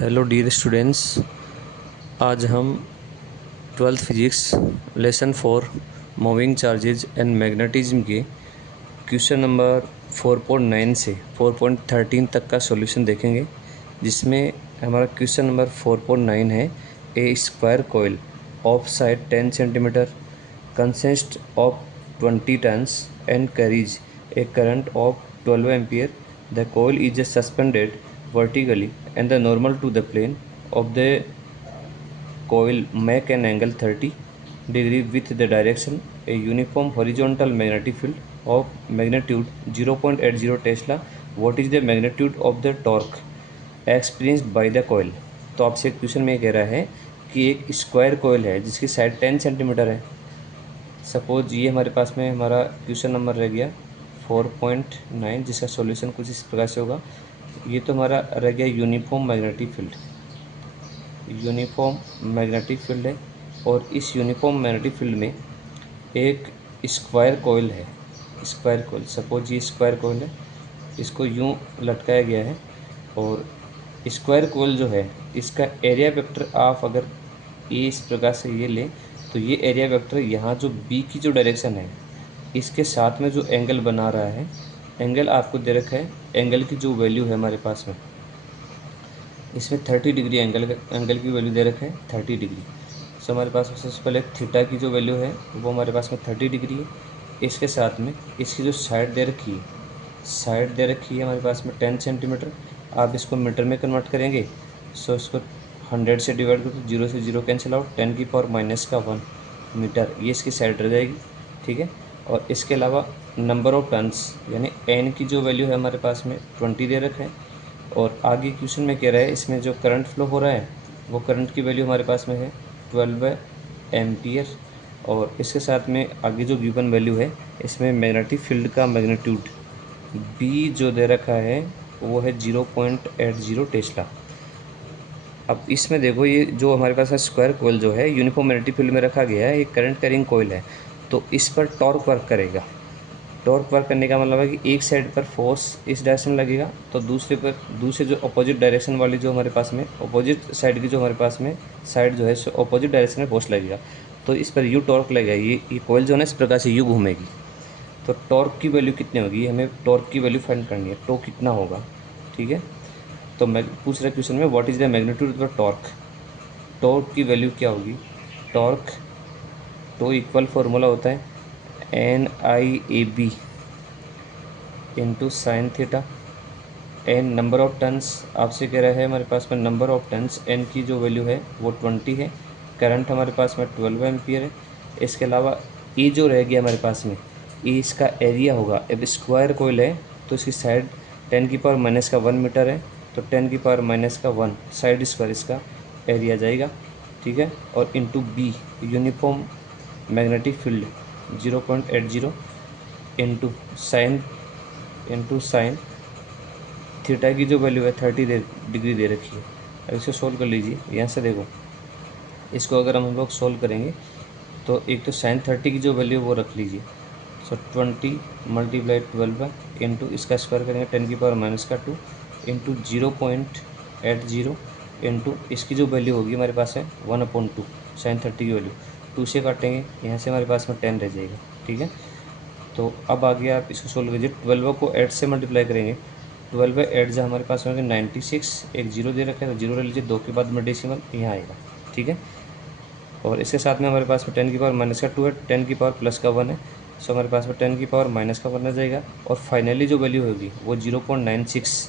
Hello dear students, आज हम twelfth physics lesson 4 moving charges and magnetism के question number 4.9 से 4.13 तक का सॉल्यूशन देखेंगे, जिसमें हमारा क्वेश्चन नंबर 4.9 है। A square coil of side 10 centimetre consist of 20 turns and carries a current of 12 ampere. The coil is just suspended vertically and the normal to the plane of the coil make an angle 30 degree with the direction a uniform horizontal magnetic field of magnitude 0.80 Tesla. What is the magnitude of the torque experienced by the coil? तो आपसे question में कह रहा है कि एक square कोयल है जिसकी साइड 10 सेंटीमीटर है। सपोज ये हमारे पास में हमारा क्वेश्चन नंबर रह गया 4.9, जिसका सॉल्यूशन कुछ इस प्रकार से होगा। ये तो हमारा रह गया uniform magnetic field. Uniform magnetic field है और इस यूनिफॉर्म मैग्नेटिक फील्ड में एक स्क्वायर कॉइल है। स्क्वायर कॉइल, सपोज ये स्क्वायर कॉइल है, इसको यूं लटकाया गया है और स्क्वायर कॉइल जो है इसका एरिया वेक्टर आप अगर ये इस प्रकार से ये लें तो ये एरिया वेक्टर यहाँ जो बी की जो डायरेक्शन है इसके साथ में जो एंगल बना रहा है, एंगल आपको दे रखा है। एंगल की जो वैल्यू है हमारे पास में इसमें 30 डिग्री एंगल की वैल्यू दे रखा है 30 डिग्री। सो हमारे पास सबसे पहले थीटा की जो वैल्यू है वो हमारे पास में 30 डिग्री है। इसके साथ में इसकी जो साइड दे रखी है, साइड दे रखी है हमारे पास में 10 सेंटीमीटर। आप इसको मीटर में कन्वर्ट करेंगे, सो इसको 100 से डिवाइड करो तो 0 से 0 कैंसिल आउट, 10⁻⁻1 मीटर ये इसकी साइड रह जाएगी। ठीक है, और इसके अलावा नंबर ऑफ टर्न्स यानी एन की जो वैल्यू है हमारे पास में 20 दे रखा है। और आगे क्वेश्चन में कह रहा है इसमें जो करंट फ्लो हो रहा है वो करंट की वैल्यू हमारे पास में है 12 एम्पियर। और इसके साथ में आगे जो गिवन वैल्यू है इसमें मैग्नेटिक फील्ड का मैग्नीट्यूड बी जो दे रखा है वो है 0.80 टेस्ला। अब इसमें देखो ये जो हमारे पास है स्क्वायर कोयल जो है यूनिफॉर्म मैग्नेटिक फील्ड में रखा गया है, ये करंट कैरिंग कोयल है, तो इस पर टॉर्क वर्क करेगा। टॉर्क वर्क करने का मतलब है कि एक साइड पर फोर्स इस डायरेक्शन लगेगा तो दूसरे जो अपोजिट डायरेक्शन वाली जो हमारे पास में अपोजिट साइड की जो हमारे पास में साइड जो है अपोजिट डायरेक्शन में फोर्स लगेगा, तो इस पर यू टॉर्क लगेगा। ये कोयल जो है ना इस प्रकार से यू घूमेगी, तो टॉर्क की वैल्यू कितनी होगी, हमें टॉर्क की वैल्यू फाइंड करनी है। टॉर्क कितना होगा, ठीक है। तो मैं पूछ रहा क्वेश्चन में what is the magnitude of torque. Torque की वैल्यू क्या होगी, टॉर्क इक्वल फार्मूला होता है NIAB into sine theta. N number of turns आपसे कह रहा है हमारे पास में नंबर ऑफ टर्न्स, एन की जो वैल्यू है वो 20 है। करंट हमारे पास में 12 एम्पियर है। इसके अलावा ई जो रह गया हमारे पास में ई इसका एरिया होगा। अब स्क्वायर कोयल है तो इसकी साइड 10⁻⁻1 मीटर है, तो 10⁻⁻1 साइड स्क्वायर इसका एरिया जाएगा। ठीक है, और into B uniform magnetic field 0.80 into sine theta की जो वैल्यू है 30 डिग्री दे रखी है। अब इसको सोल्व कर लीजिए। यहाँ से देखो इसको अगर हम लोग सोल्व करेंगे तो एक तो साइन 30 की जो वैल्यू वो रख लीजिए। सो 20 × 12 इंटू इसका स्क्वायर करेंगे 10⁻⁻2 इंटू 0.80 इंटू इसकी जो वैल्यू होगी हमारे पास है 1/2 साइन 30 की वैल्यू 2 से काटेंगे, यहाँ से हमारे पास में 10 रह जाएगा। ठीक है, तो अब आगे आप इसको सोल्व कीजिए। 12 को 8 से मल्टीप्लाई करेंगे, 12/8 जो हमारे पास में 96, एक जीरो दे रखा है तो जीरो ले लीजिए, 2 के बाद में डेसिमल यहाँ आएगा। ठीक है, और इसके साथ में हमारे पास में 10⁻⁻2 है, 10⁻+1 है, सो हमारे पास में 10⁻⁻1 आ जाएगा। और फाइनली जो वैल्यू होगी वो 0.96,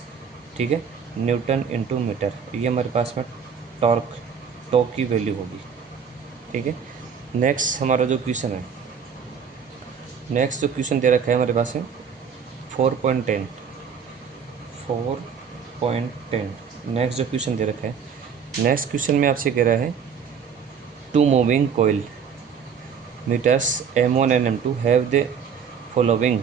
ठीक है, न्यूटन इंटू मीटर, ये हमारे पास में टॉर्क की वैल्यू होगी। ठीक है, नेक्स्ट हमारा जो क्वेश्चन है, नेक्स्ट जो क्वेश्चन दे रखा है हमारे पास है 4.10। नेक्स्ट जो क्वेश्चन दे रखा है, नेक्स्ट क्वेश्चन में आपसे कह रहा है two moving coil meters M1 and M2 have the following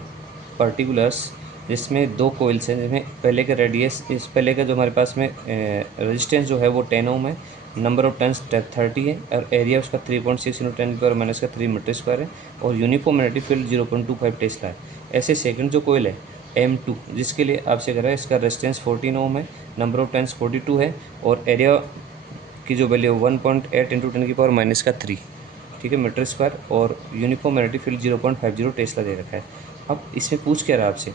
particulars. जिसमें दो कोयल्स हैं जिसमें पहले का रेडियस पहले का जो हमारे पास में रेजिस्टेंस जो है वो 10 ओम है, नंबर ऑफ टर्न्स 30 है और एरिया उसका 3.6 × 10⁻³ मीटर स्क्वायर है और यूनिफॉर्म मैग्नेटिक फील्ड 0.25 टेस्ला है। ऐसे सेकंड जो कोयल है M2 जिसके लिए आपसे कह रहा है इसका रेजिस्टेंस 14 ओम है, नंबर ऑफ टर्न्स 42 है और एरिया की जो वैल्यू 1.8 इंटू 10⁻³ ठीक है मीटर स्क्वायर, और यूनिफॉर्म मैग्नेटिक फील्ड 0.50 टेस्ला दे रखा है। अब इसमें पूछ क्या रहा है आपसे,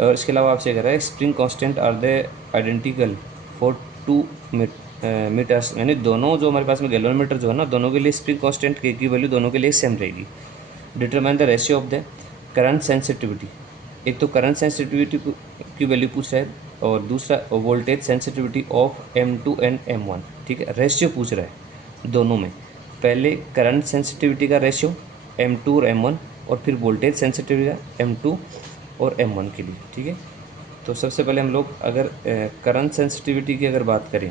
और इसके अलावा आपसे कह रहा है spring constant are they identical for 2 meters, यानी दोनों जो हमारे पास में गैल्वेनोमीटर जो है ना, दोनों के लिए स्प्रिंग कांस्टेंट के की वैल्यू दोनों के लिए सेम रहेगी। Determine the ratio of the current sensitivity, एक तो करंट सेंसिटिविटी की वैल्यू पूछ रहा है और दूसरा voltage sensitivity of M2 and M1, ठीक है। रेशियो पूछ रहा है दोनों में, पहले करंट सेंसिटिविटी का रेशियो M2 और M1, और फिर वोल्टेज सेंसिटिविटी का M2 और M1 के लिए, ठीक है। तो सबसे पहले हम लोग अगर करंट सेंसिटिविटी की अगर बात करें,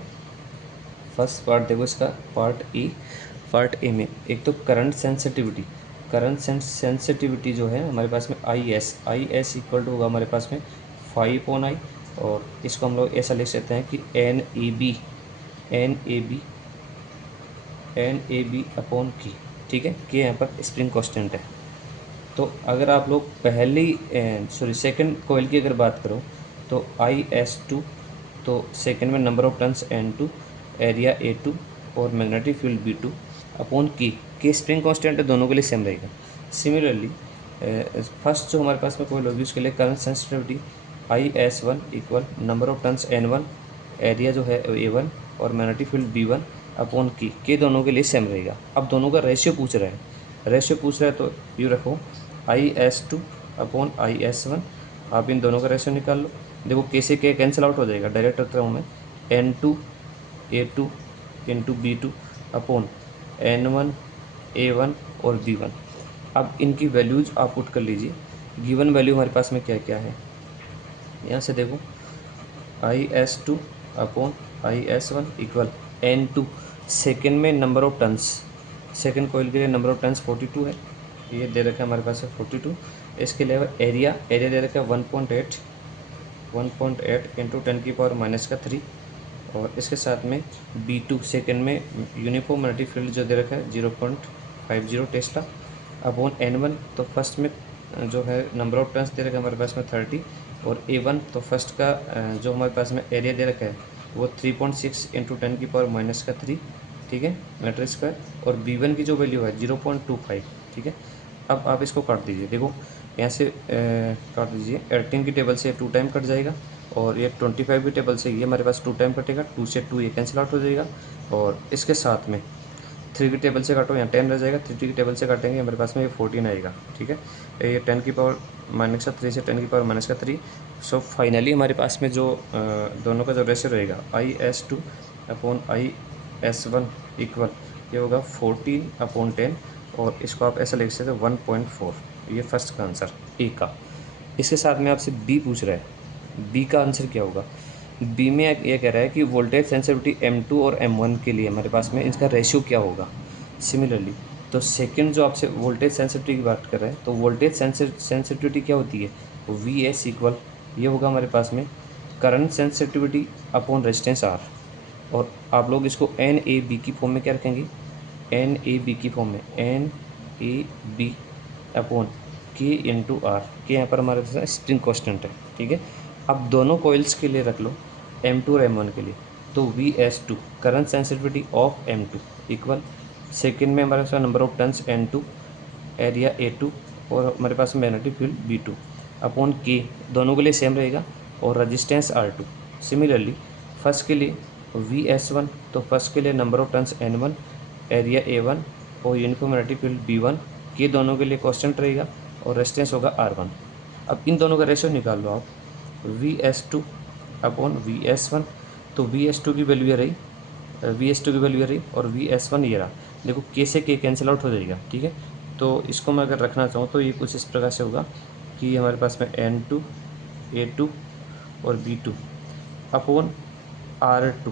फर्स्ट पार्ट देखो इसका, पार्ट ए में एक तो करंट सेंसिटिविटी जो है हमारे पास में आई एस इक्वल टू होगा हमारे पास में 5/I, और इसको हम लोग ऐसा लिख सकते हैं कि एन ए बी अपॉन की, ठीक है। कि यहाँ पर स्प्रिंग कांस्टेंट है। तो अगर आप लोग सेकंड कॉइल की अगर बात करो तो IS2, तो सेकंड में number of turns N2, area A2 और मैग्नेटिक फील्ड B2 अपॉन की स्प्रिंग कांस्टेंट है, दोनों के लिए सेम रहेगा। सिमिलरली फर्स्ट जो हमारे पास में कॉइल होगी उसके लिए current sensitivity IS1 equal number of turns N1, area जो है A1 और मैग्नेटिक फील्ड B1 अपॉन की दोनों के लिए सेम रहेगा। अब दोनों का रेशियो पूछ रहा है, तो यू रखो IS2 अपॉन IS1, आप इन दोनों का रेशियो निकाल लो। देखो के से के कैंसिल आउट हो जाएगा, डायरेक्ट रख रहा हूँ मैं, N2 A2 into B2 upon N1 A1 और B1। अब इनकी वैल्यूज आप पुट कर लीजिए। गिवन वैल्यू हमारे पास में क्या क्या है, यहाँ से देखो IS2 upon IS1 equal N2, second में number of turns, second coil के लिए नंबर ऑफ टर्न्स 42 है, ये दे रखा है हमारे पास है 42। इसके अलावा एरिया दे रखा है 1.8 इंटू 10⁻³ और इसके साथ में B2 सेकेंड में यूनिफॉर्म मैग्नेटिक फील्ड जो दे रखा है 0.50 टेस्ला अपॉन N1, तो फर्स्ट में जो है नंबर ऑफ टर्न्स दे रखा है हमारे पास में 30, और A1 तो फर्स्ट का जो हमारे पास में एरिया दे रखा है वो 3.6 इंटू 10⁻³ ठीक है मीटर स्क्वायर, और B1 की जो वैल्यू है 0.25, ठीक है। अब आप इसको काट दीजिए, देखो यहाँ से काट दीजिए, 18 की टेबल से 2 टाइम कट जाएगा, और ये 25 की टेबल से ये हमारे पास 2 टाइम कटेगा, 2 से 2 ये कैंसिल आउट हो जाएगा, और इसके साथ में 3 की टेबल से काटो, यहाँ 10 रह जाएगा, 3 की टेबल से काटेंगे हमारे पास में ये 14 आएगा, ठीक है। ये 10⁻³ से 10⁻³ सो फाइनली हमारे पास में जो दोनों का जो रेशियो रहेगा IS2 अपॉन IS1 इक्वल ये होगा 14/10, और इसको आप ऐसा लिख सकते हो 1.4, ये फर्स्ट का आंसर ए का। इसके साथ में आपसे बी पूछ रहा है, बी का आंसर क्या होगा। बी में ये कह रहा है कि वोल्टेज सेंसिटिविटी M2 और M1 के लिए हमारे पास में इसका रेशियो क्या होगा। सिमिलरली तो सेकंड जो आपसे वोल्टेज सेंसिटिविटी की बात कर रहे हैं, तो वोल्टेज सेंसिटिविटी क्या होती है, VS इक्वल ये होगा हमारे पास में current sensitivity upon resistance R, और आप लोग इसको NAB की फॉर्म में क्या रखेंगे, NAB की फॉर्म में NAB upon K into R, के यहाँ पर हमारे पास स्प्रिंग कांस्टेंट है, ठीक है। अब दोनों कॉइल्स के लिए रख लो M2 और M1 के लिए, तो VS2 current sensitivity of M2 equal second में हमारे पास number of turns N2, area A2 और हमारे पास magnetic field B2 upon K, दोनों के लिए सेम रहेगा, और रजिस्टेंस R2। सिमिलरली फर्स्ट के लिए VS1, तो फर्स्ट के लिए number of turns N1, area A1 और यूनिफॉर्म मैग्नेटिक फील्ड B1, के दोनों के लिए कांस्टेंट रहेगा, और रेजिस्टेंस होगा R1। अब इन दोनों का रेशियो निकाल लो आप, VS2 अपॉन VS1, तो VS2 की वैल्यू ये रही, और VS1 ये रहा। देखो के से के कैंसिल आउट हो जाएगा, ठीक है। तो इसको मैं अगर रखना चाहूँ तो ये कुछ इस प्रकार से होगा कि हमारे पास में N2 A2 और B2 अपॉन R2,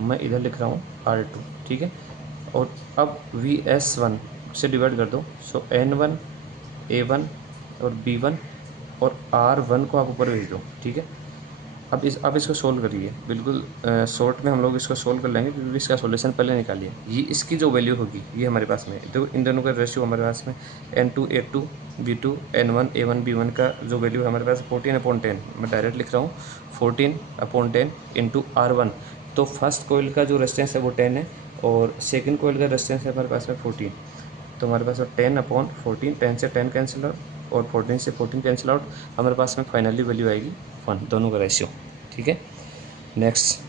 मैं इधर लिख रहा हूँ R2, ठीक है। और अब VS1 से डिवाइड कर दो, सो N1 A1 और B1 और R1 को आप ऊपर भेज दो, ठीक है। अब इसको सोल्व करिए, बिल्कुल शॉर्ट में हम लोग इसको सोल्व कर लेंगे, क्योंकि इसका सॉल्यूशन पहले निकालिए। ये इसकी जो वैल्यू होगी ये हमारे पास में, तो इन दोनों का रेशियो हमारे पास में N2 A2 B2 N1 A1 B1 का जो वैल्यू है हमारे पास 14/10, मैं डायरेक्ट लिख रहा हूँ 14/10 इंटू R1। तो फर्स्ट कोयल का जो रेजिस्टेंस है वो 10 है और सेकंड कोयल का रेजिस्टेंस है हमारे पास में 14। तो हमारे पास 10/14, 10 से 10 कैंसिल आउट और 14 से 14 कैंसिल आउट, हमारे पास में फाइनली वैल्यू आएगी 1, दोनों का रेशियो। ठीक है, नेक्स्ट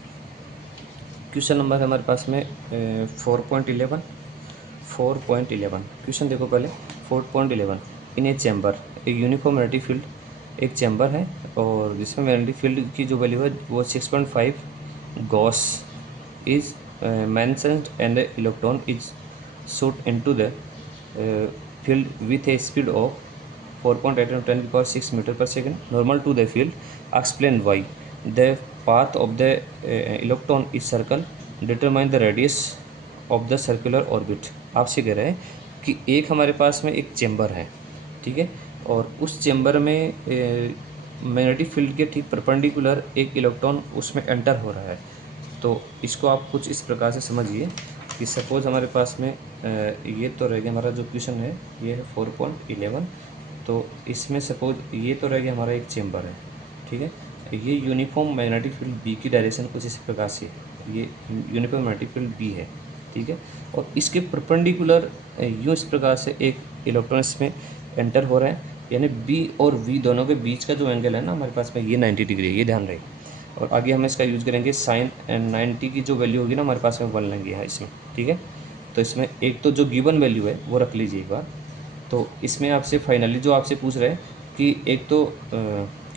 क्वेश्चन नंबर है हमारे पास में 4.11। क्वेश्चन देखो पहले 4.11। In a chamber a uniform magnetic field, एक चैम्बर है और जिसमें मैग्नेटिक फील्ड की जो वैल्यू है वो 6.5 Gauss is mentioned and electron is shoot into the field with a speed of 4.8 into 10 to the power 6 meter per second normal to the field. Explain why the path of the electron is circle. Determine the radius of the circular orbit. आपसे कह रहे हैं कि एक हमारे पास में एक chamber है, ठीक है, और उस चेम्बर में मैग्नेटिक फील्ड के ठीक परपेंडिकुलर एक इलेक्ट्रॉन उसमें एंटर हो रहा है। तो इसको आप कुछ इस प्रकार से समझिए कि सपोज़ हमारे पास में ये तो रह गया हमारा जो क्वेश्चन है, ये है 4.11। तो इसमें सपोज ये तो रह गया हमारा एक चेम्बर है, ठीक है। ये यूनिफॉर्म मैग्नेटिक फील्ड बी की डायरेक्शन कुछ इस प्रकार से, ये यूनिफॉर्म मैग्नेटिक फील्ड बी है, ठीक है, और इसके परपेंडिकुलर यूँ इस प्रकार से एक इलेक्ट्रॉन इसमें एंटर हो रहा है, यानी बी और वी दोनों के बीच का जो एंगल है ना हमारे पास में ये 90 डिग्री है, ये ध्यान रहे। और आगे हम इसका यूज़ करेंगे साइन 90 की जो वैल्यू होगी ना हमारे पास में 1 लेंगे है इसमें, ठीक है। तो इसमें एक तो जो गिवन वैल्यू है वो रख लीजिए एक बार। तो इसमें आपसे फाइनली जो आपसे पूछ रहे हैं कि एक तो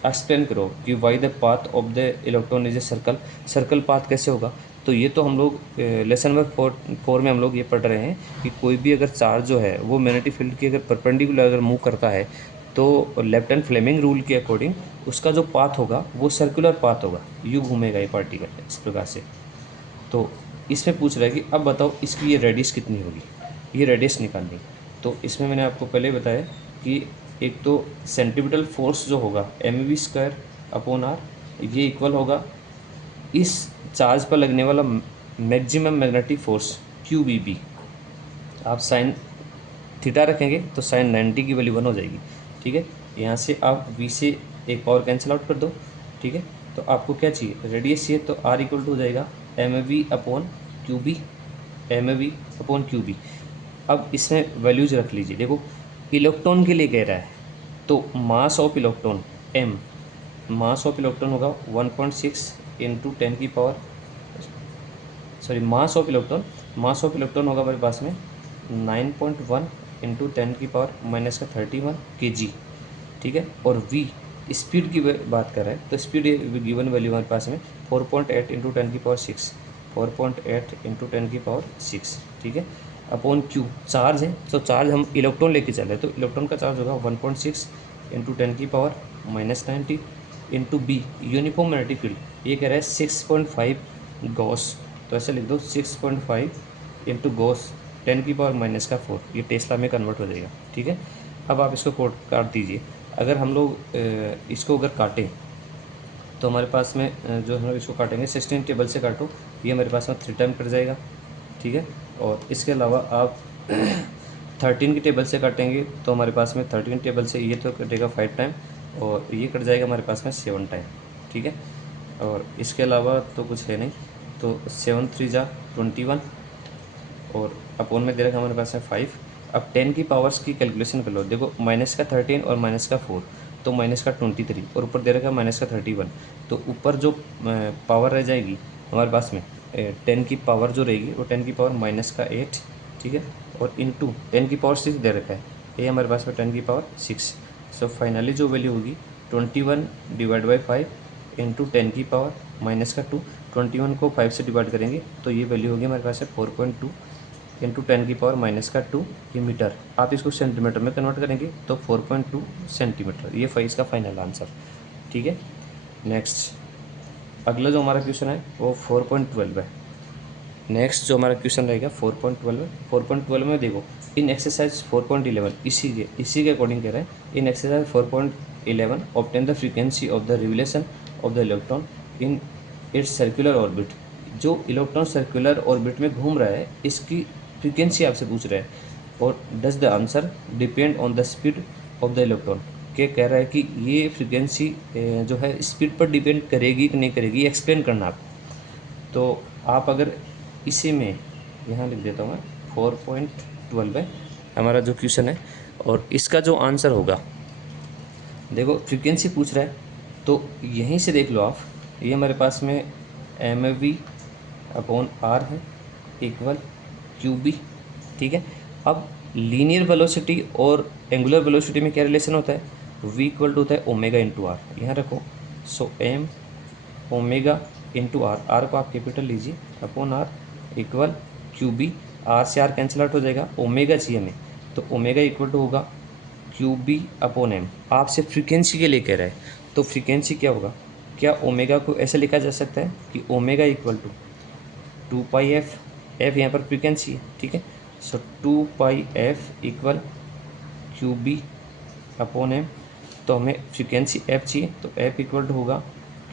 एक्सप्लेन करो कि why the path of the electron is a circle, circle path कैसे होगा। तो ये तो हम लोग लेसन नंबर 4 में हम लोग ये पढ़ रहे हैं कि कोई भी अगर चार्ज जो है वो मैग्नेटिक फील्ड की अगर परपेंडिकुलर अगर मूव करता है तो लेफ्ट हैंड फ्लेमिंग रूल के अकॉर्डिंग उसका जो पाथ होगा वो सर्कुलर पाथ होगा, यूँ घूमेगा ये पार्टिकल इस प्रकार से। तो इसमें पूछ रहा है कि अब बताओ इसकी ये रेडियस कितनी होगी, ये रेडियस निकालनी। तो इसमें मैंने आपको पहले बताया कि एक तो सेंट्रीपिटल फोर्स जो होगा mv²/r, ये इक्वल होगा इस चार्ज पर लगने वाला मैक्सिमम मैग्नेटिक फोर्स QVB। आप साइन थीटा रखेंगे तो साइन 90 की वैल्यू 1 हो जाएगी, ठीक है। यहाँ से आप V से एक पावर कैंसिल आउट कर दो, ठीक है। तो आपको क्या चाहिए, रेडियस चाहिए, तो R इक्वल टू हो जाएगा mv/QB, mv/QB। अब इसमें वैल्यूज रख लीजिए, देखो इलेक्ट्रॉन के लिए कह रहा है तो mass of electron m, mass of electron होगा 1.6 इंटू 10 की power, sorry mass of electron होगा हमारे पास में 9.1 इंटू 10 की पावर -31 kg, ठीक है। और v स्पीड की बात कर रहे हैं तो स्पीड गिवन वैल्यू हमारे पास में 4.8 इंटू 10 की पावर 6, 4.8 इंटू 10 की पावर 6, ठीक है। अपॉन Q चार्ज है, तो चार्ज हम इलेक्ट्रॉन लेके चल रहे हैं तो इलेक्ट्रॉन का चार्ज होगा 1.6 इंटू 10 की power -90 into B uniform magnetic field, ये कह रहा है 6.5 गॉस, तो ऐसे लिख दो 6.5 इंटू गॉस 10 की पावर -4, ये टेस्ला में कन्वर्ट हो जाएगा, ठीक है। अब आप इसको कोड काट दीजिए। अगर हम लोग इसको अगर काटें तो हमारे पास में जो हम लोग इसको काटेंगे 16 टेबल से काटो, ये हमारे पास में 3 टाइम कट जाएगा, ठीक है। और इसके अलावा आप 13 की टेबल से काटेंगे तो हमारे पास में 13 टेबल से ये तो कटेगा 5 टाइम और ये कट जाएगा हमारे पास में 7 टाइम, ठीक है। और इसके अलावा तो कुछ है नहीं, तो 7 3 जा 21 और अपोन में दे रखा हमारे पास में 5। अब 10 की पावर्स की कैलकुलेशन कर लो, देखो -13 और -4 तो -23 और ऊपर दे रखा -31, तो ऊपर जो पावर रह जाएगी हमारे पास में 10 की पावर जो रहेगी वो 10 की पावर -8, ठीक है। और इंटू 10 की पावर 6 दे रखा है, ये हमारे पास में 10 की पावर 6। सो फाइनली जो वैल्यू होगी 21 डिवाइड बाई 5 इंटू 10 की पावर -2, 21 को 5 से डिवाइड करेंगे तो ये वैल्यू होगी हमारे पास है 4.2 इंटू 10 की पावर -2 ये मीटर। आप इसको सेंटीमीटर में कन्वर्ट करेंगे तो 4.2 सेंटीमीटर, ये इसका फाइनल आंसर, ठीक है। नेक्स्ट अगला जो हमारा क्वेश्चन है वो 4.12 है। नेक्स्ट जो हमारा क्वेश्चन रहेगा 4.12 है। 4.12 में देखो इन एक्सरसाइज 4.11 इसी के अकॉर्डिंग कह रहे हैं, in exercise 4.11 obtain the frequency of the revolution of the electron in its circular orbit. जो इलेक्ट्रॉन सर्कुलर ऑर्बिट में घूम रहा है इसकी फ्रीक्वेंसी आपसे पूछ रहा है। और does the answer depend on the speed of the electron के कह रहा है कि ये फ्रीक्वेंसी जो है स्पीड पर डिपेंड करेगी कि नहीं करेगी, एक्सप्लेन करना आप। तो आप अगर इसी में यहाँ लिख देता हूँ मैं 4.12 है हमारा जो क्वेश्चन है, और इसका जो आंसर होगा, देखो फ्रीक्वेंसी पूछ रहा है तो यहीं से देख लो आप, ये हमारे पास में mv/r है इक्वल qb, ठीक है। अब लीनियर वेलोसिटी और एंगुलर वेलोसिटी में क्या रिलेशन होता है, v इक्वल टू होता है ओमेगा इंटू आर, यहाँ रखो। So m omega into R, R को आप कैपिटल लीजिए upon R equal qb, R से आर कैंसिल आउट हो जाएगा, ओमेगा चाहिए हमें तो ओमेगा इक्वल टू होगा QB अपॉन एम। आपसे फ्रीक्वेंसी के लिए कह रहा है तो फ्रीक्वेंसी क्या होगा, क्या ओमेगा को ऐसे लिखा जा सकता है कि omega equal to 2πf, F यहाँ पर फ्रीक्वेंसी है, ठीक है। So 2πf equal QB upon M, तो हमें फ्रीक्वेंसी एफ चाहिए तो एफ इक्वल टू होगा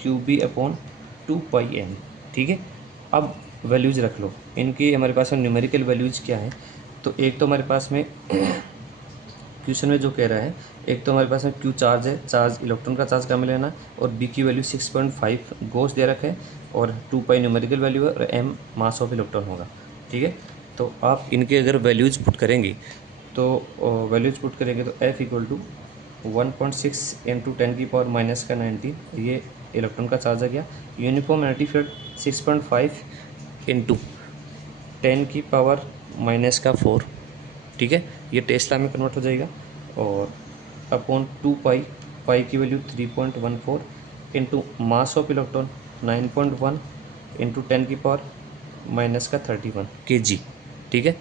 QB अपॉन 2πm, ठीक है। अब वैल्यूज़ रख लो इनकी, हमारे पास में न्यूमेरिकल वैल्यूज़ क्या है, तो एक तो हमारे पास में क्वेश्चन में जो कह रहा है, एक तो हमारे पास में क्यू चार्ज है, चार्ज इलेक्ट्रॉन का चार्ज कम लेना, और बी की वैल्यू 6.5 गोस दे रखा है, और 2π न्यूमेरिकल वैल्यू है, और एम मास ऑफ इलेक्ट्रॉन होगा, ठीक है। तो आप इनके अगर वैल्यूज पुट करेंगे तो एफ इक्वल टू 1.6 इंटू 10⁻⁻⁹ ये इलेक्ट्रॉन का चार्ज आ गया। यूनिफॉर्म एनर्जी फील्ड 6.5 इंटू 10⁻⁻⁴, ठीक है, ये टेस्ला में कन्वर्ट हो जाएगा, और अपॉन 2π, पाई की value 3.14 into mass of electron 9.1 into 10⁻⁻31 kg, ठीक है।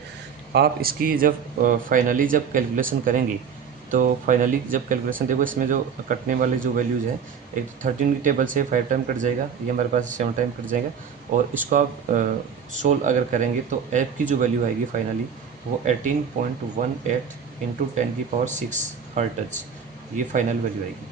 आप इसकी जब फाइनली जब कैलकुलेशन करेंगे तो फाइनली जब कैलकुलेशन, देखो इसमें जो कटने वाले जो वैल्यूज़ हैं, एक 13 की टेबल से 5 टाइम कट जाएगा, ये हमारे पास 7 टाइम कट जाएगा, और इसको आप सोल्व अगर करेंगे तो एफ की जो वैल्यू आएगी फाइनली वो 18.18 इंटू 10⁻6 हर्ट्ज, ये फाइनल वैल्यू आएगी।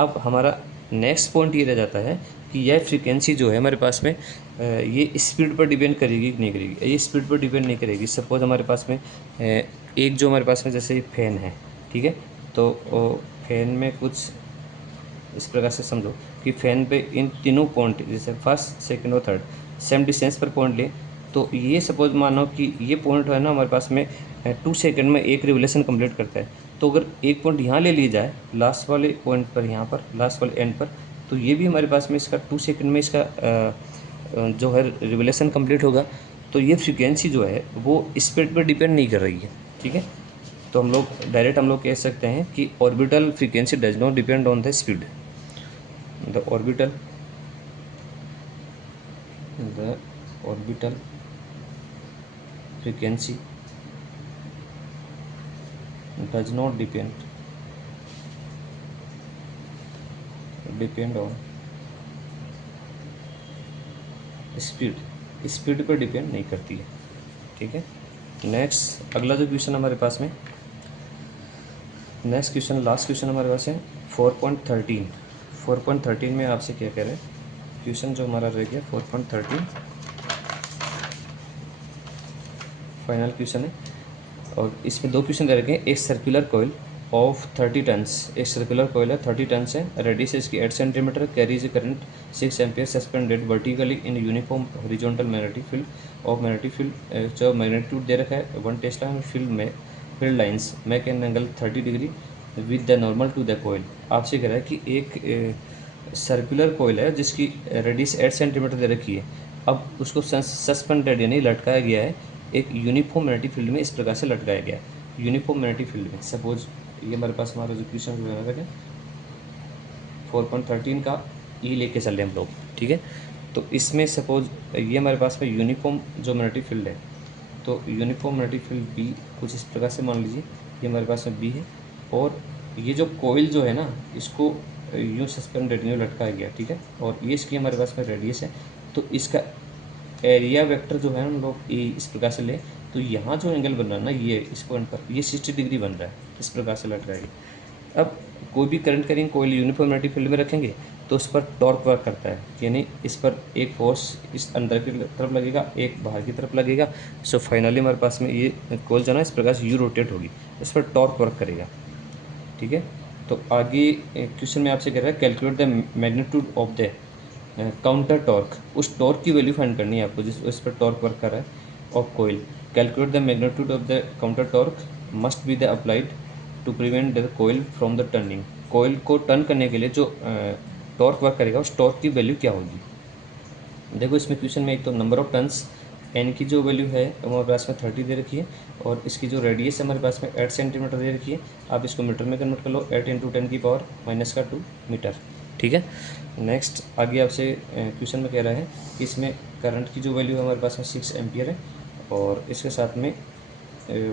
अब हमारा नेक्स्ट पॉइंट ये रह जाता है कि यह फ्रीक्वेंसी जो है हमारे पास में ये स्पीड पर डिपेंड करेगी कि नहीं करेगी। ये स्पीड पर डिपेंड नहीं करेगी। सपोज हमारे पास में एक जो हमारे पास में जैसे फैन है, ठीक है, तो फैन में कुछ इस प्रकार से समझो कि फैन पे इन तीनों पॉइंट जैसे फर्स्ट सेकंड और थर्ड सेम डिस्टेंस पर पॉइंट ले, तो ये सपोज मानो कि ये पॉइंट है ना हमारे पास में 2 सेकंड में एक रिवोल्यूशन कंप्लीट करता है, तो अगर एक पॉइंट यहाँ ले लिया जाए लास्ट वाले पॉइंट पर, यहाँ पर लास्ट वाले एंड पर, तो ये भी हमारे पास में इसका 2 सेकंड में इसका जो है रिवोल्यूशन कंप्लीट होगा। तो ये फ्रीक्वेंसी जो है वो स्पीड पर डिपेंड नहीं कर रही है, ठीक है। तो हम लोग डायरेक्ट कह सकते हैं कि orbital frequency does not depend on the speed. The orbital frequency does not depend on speed पर डिपेंड नहीं करती है, ठीक है। नेक्स्ट अगला जो क्वेश्चन हमारे पास में, नेक्स्ट क्वेश्चन लास्ट क्वेश्चन हमारे पास है 4.13 में आपसे क्या कह रहे हैं, क्वेश्चन जो हमारा रह गया 4.13 फाइनल क्वेश्चन है, और इसमें 2 क्वेश्चन दे रखे हैं। एक सर्कुलर कोयल ऑफ 30 टन्स, एक सर्कुलर कोयल है 30 टन्स है, रेडियस इसकी 8 centimetre, carries current 6 ampere, suspended vertically in uniform horizontal magnetic field of magnetic field, जो मैग्नीट्यूड दे रखा है 1 टेस्ला, फील्ड में field lines make an angle 30 degree with the normal to the coil. आपसे कह रहा है कि एक सर्कुलर कोयल है जिसकी रेडियस 8 सेंटीमीटर दे रखी है, अब उसको सस्पेंडेड यानी लटकाया गया है एक यूनिफॉर्म मैग्नेटिक फील्ड में, इस प्रकार से लटकाया गया है यूनिफॉर्म मैग्नेटिक फील्ड में। सपोज ये हमारे पास हमारा जो क्वेश्चन जो है 4.13 का ये लेके चल रहे हैं हम लोग, ठीक है। तो इसमें सपोज ये हमारे पास में यूनिफॉर्म जो मैग्नेटिक फील्ड है, तो यूनिफॉर्म मैग्नेटिक फील्ड बी कुछ इस प्रकार से मान लीजिए, ये हमारे पास में बी है, और ये जो कोयल जो है ना इसको यूँ सस्पेंडेड यूँ लटकाया गया, ठीक है, और ये इसकी हमारे पास में रेडियस है, तो इसका एरिया वेक्टर जो है हम लोग इस प्रकार से ले, तो यहाँ जो एंगल बन रहा है ना ये इस पॉइंट पर ये 60 डिग्री बन रहा है, इस प्रकार से लटकाएगी। अब कोई भी करंट करेंगे, कोई यूनिफॉर्म मैग्नेटिक फील्ड में रखेंगे तो उस पर टॉर्क वर्क करता है, यानी इस पर एक फोर्स इस अंदर की तरफ लगेगा, एक बाहर की तरफ लगेगा। सो फाइनली हमारे पास में ये कोयल जो है ना इस प्रकार से यू रोटेट होगी, इस पर टॉर्क वर्क करेगा, ठीक है। तो आगे क्वेश्चन में आपसे कह रहा है calculate the magnitude of the counter torque. उस टॉर्क की वैल्यू फाइंड करनी है आपको जिस पर टॉर्क वर्क कर रहा है of coil. Calculate the magnitude of the counter torque must be the applied to prevent the coil from the turning. Coil को टर्न करने के लिए जो टॉर्क वर्क करेगा उस टॉर्क की वैल्यू क्या होगी। देखो इसमें क्वेश्चन में एक तो नंबर ऑफ टर्न्स एन की जो वैल्यू है हमारे पास में 30 दे रखी है, और इसकी जो रेडियस है हमारे पास में 8 सेंटीमीटर दे रखी है। आप इसको मीटर में कन्वर्ट कर लो, 8 इंटू 10⁻⁻2 मीटर। ठीक है। नेक्स्ट आगे आपसे क्वेश्चन में कह रहा है कि इसमें करंट की जो वैल्यू है हमारे पास में 6 एम्पियर है, और इसके साथ में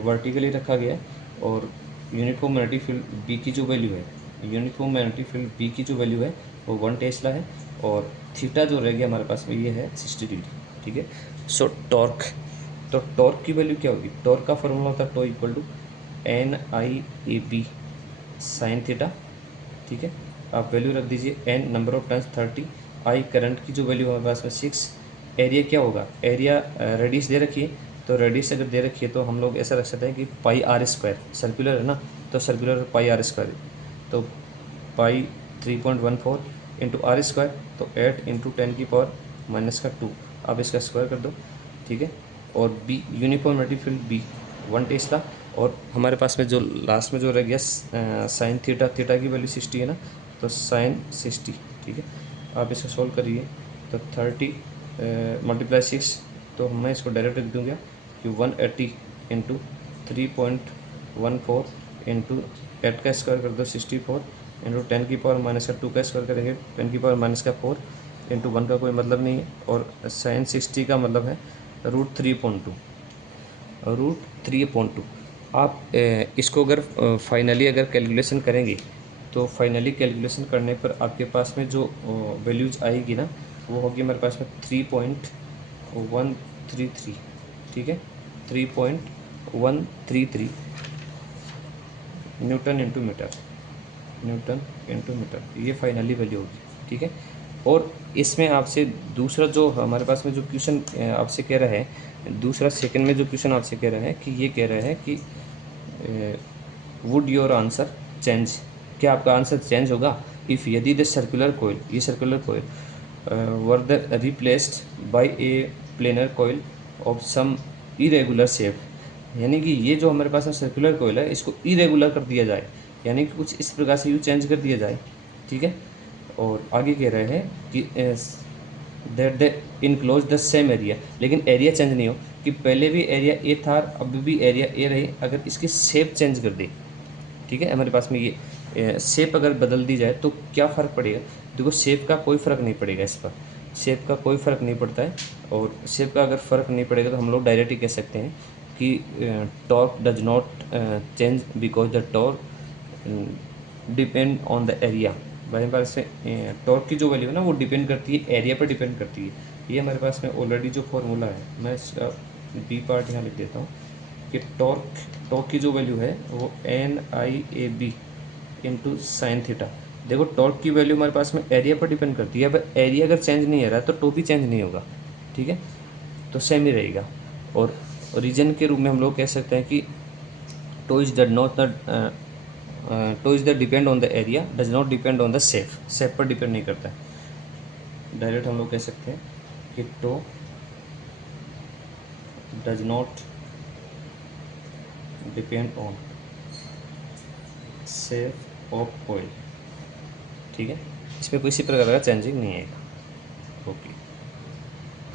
वर्टिकली रखा गया है, और यूनिफॉर्म मैग्नेटिक फील्ड बी की जो वैल्यू है, यूनिफॉर्म मैग्नेटिक फील्ड बी की जो वैल्यू है वो 1 टेस्ला है, और थीटा जो रह गया हमारे पास में ये है 60 डिग्री। ठीक है। सो टॉर्क, तो टॉर्क की वैल्यू क्या होगी। टॉर्क का फॉर्मूला होता है tau equal to NIAB sine theta. ठीक है। आप वैल्यू रख दीजिए, N number of turns 30, I current की जो वैल्यू हमारे पास में 6, एरिया क्या होगा, एरिया रेडियस दे रखी है, तो रेडियस अगर दे रखी है तो हम लोग ऐसा रख सकते हैं कि पाई आर स्क्वायर, सर्कुलर है ना, तो सर्कुलर पाई आर स्क्वायर, तो पाई 3.14 इंटू आर स्क्वायर, तो 8 इंटू 10⁻⁻2 आप इसका स्क्वायर कर दो। ठीक है। और B uniform magnetic field B 1 tesla, और हमारे पास में जो लास्ट में जो रह गया साइन थीटा, थीटा की वैल्यू 60 है ना, तो साइन 60। ठीक है। आप इसको सोल्व करिए तो 30 मल्टीप्लाई 6, तो मैं इसको डायरेक्ट लिख दूँगा कि 180 इंटू 3.14 इंटू 8 का स्क्वायर कर दो 64 इंटू 10⁻⁻2 का स्क्वायर करेंगे 10⁻⁴ इंटू 1 का कोई मतलब नहीं है, और साइन 60 का मतलब है √3.2, √3.2। आप इसको अगर फाइनली अगर कैलकुलेशन करेंगे तो फाइनली कैलकुलेशन करने पर आपके पास में जो वैल्यूज आएगी ना वो होगी हमारे पास में 3.133। ठीक है। 3.133 newton into metre, newton into metre, ये फाइनली वैल्यू होगी। ठीक है। और इसमें आपसे दूसरा जो हमारे पास में जो क्वेश्चन आपसे कह रहा है, दूसरा सेकंड में जो क्वेश्चन आपसे कह रहा है कि ये कह रहा है कि वुड योर आंसर चेंज, क्या आपका आंसर चेंज होगा इफ़ यदि द सर्कुलर कोयल, ये circular coil were the replaced by a planar coil of some irregular shape. यानी कि ये जो हमारे पास में सर्कुलर कोयल है इसको इरेगुलर कर दिया जाए, यानी कि कुछ इस प्रकार से यू चेंज कर दिया जाए। ठीक है। और आगे कह रहे हैं कि that they enclose the same area, लेकिन एरिया चेंज नहीं हो, कि पहले भी एरिया ए था और अभी भी एरिया ए रही, अगर इसकी शेप चेंज कर दी। ठीक है। हमारे पास में ये शेप अगर बदल दी जाए तो क्या फ़र्क पड़ेगा। देखो शेप का कोई फ़र्क नहीं पड़ेगा इस पर, शेप का कोई फ़र्क नहीं पड़ता है, और शेप का अगर फ़र्क नहीं पड़ेगा तो हम लोग डायरेक्ट ही कह सकते हैं कि torque does not change because the torque depend on the area. हमारे पास से टॉर्क की जो वैल्यू है ना वो डिपेंड करती है, एरिया पर डिपेंड करती है। ये हमारे पास में ऑलरेडी जो फॉर्मूला है, मैं इसका बी पार्ट यहाँ लिख देता हूँ कि टॉर्क की जो वैल्यू है वो NIAB इंटू साइन थीटा। देखो टॉर्क की वैल्यू हमारे पास में एरिया पर डिपेंड करती है, अब एरिया अगर चेंज नहीं हो रहा है तो टो भी चेंज नहीं होगा। ठीक है। तो सेम ही रहेगा। और रीजन के रूप में हम लोग कह सकते हैं कि tau is the not the tau is the depend on the area, does not depend on the shape पर डिपेंड नहीं करता है। डायरेक्ट हम लोग कह सकते हैं कि टो does not depend on shape of coil. ठीक है। इसमें किसी प्रकार का चेंजिंग नहीं आएगा। ओके।